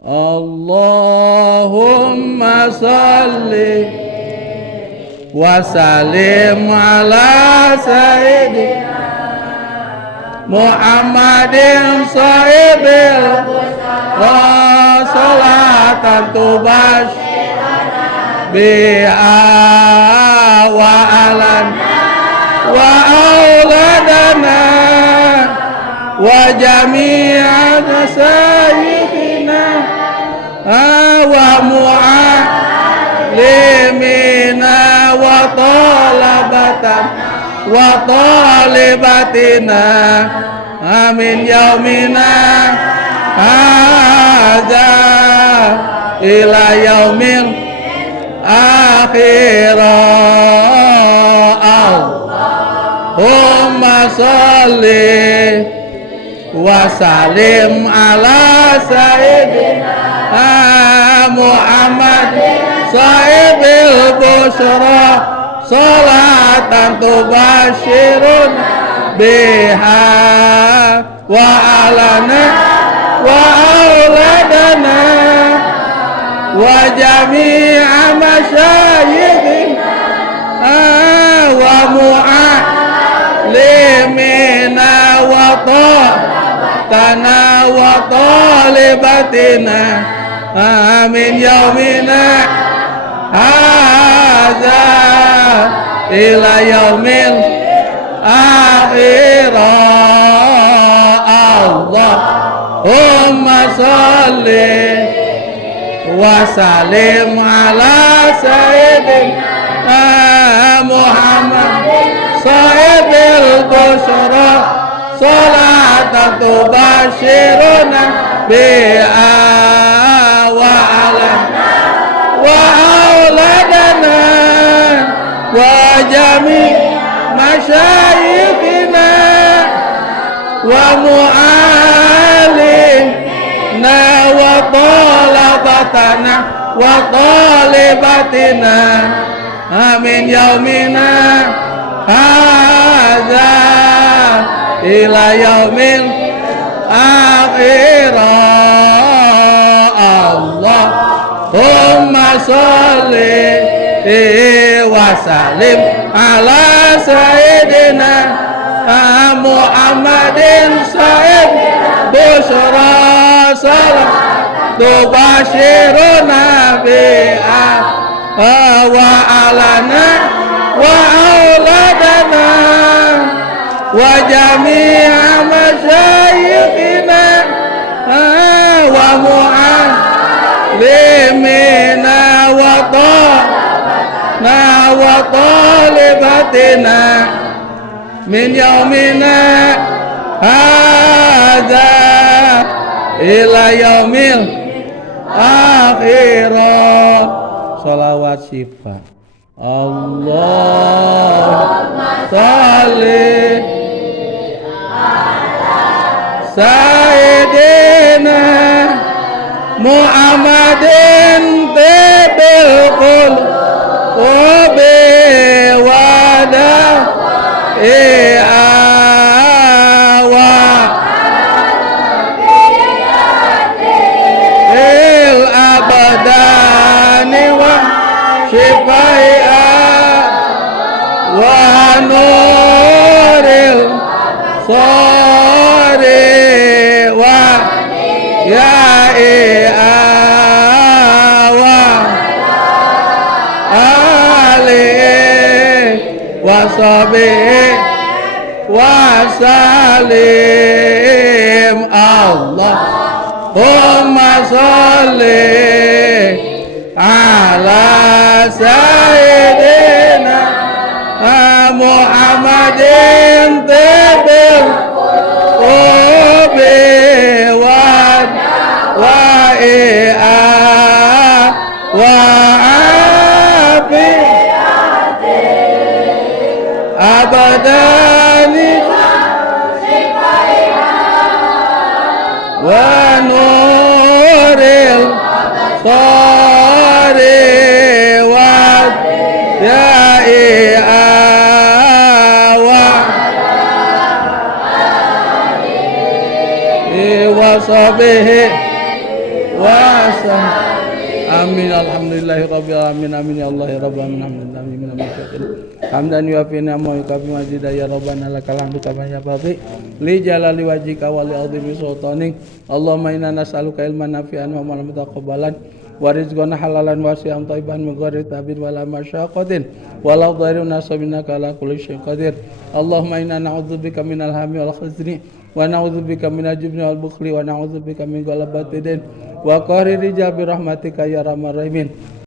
Allahumma salli wa sallim ala sayyidina Muhammadin sahibil salatan tubash bi'a wa alan wa auladana wa jami'an sayyidina wa mu'allimina wa talabatan wa talibatina amin yaumina hadza ila yaumil akhirah. Allahumma sholli wa sallim ala sayyidina Muhammad sahibil busyra salatan tubashirun biha wa alana wa auladana wa jami'a masyayikhina wa mu'allimina wa ta'atana wa talibatina amin yaumina hadza ila yaumil akhirah. Allahumma sholli wa sallim ala sayyidina Muhammad sahibil busyra salatan tubashiruna bi'a wa alana wa auladana wa jami' masyayikhina wa mu'allimina wa talabatana wa talibatina amin yaumina hadza ila yaumil akhirah. Allahumma sholli wa sallim ala sayyidina Muhammadin sahib busyra salam tubashiruna bi'a wa alana wa auladana wa jami'a masyayikhina wa mu'allimina wa ta'atana wa talibatina min yaumina hadza ila yaumil akhirah. Sholawat syifa. Allahumma sholli ala sayyidina Muhammadin tibil qulubi wa da'i'awa il abadani wa shifai'a wa nuril sari wa ya'i'a wa alihi wa sahbihi wa salim. Allahumma sholli ala sayyidina Muhammadin tibil qulubi wa i'a wa afiyati abadani wa nuril sari wa ya'i'a wa sahbihi wa wasan. Amin. Alhamdulillahi rabbil alamin. Amin ya Allah ya rabbal alamin. Alhamdulillah. Hamdan yuafi ni'amahu yukafi majidah ya rabbana lakal hamdu kama yanbaghi li jalali wajhika wa li 'azimi sultanik. Allahumma inna nas'aluka ilman nafi'an wa 'amalan mutaqabbalan wa rizqan halalan wasi'an thayyiban min ghairi ta'bin wa la masyaqqatin wa la dhairin nasabinaka ala kulli syai'in qadir. Allahumma inna na'udzubika minal hammi wal khizri wa na'udzubika minal jubni wal bukhli wa na'udzubika min ghalabati din wa qahri rijal bi rahmatika ya arhamar rahimin.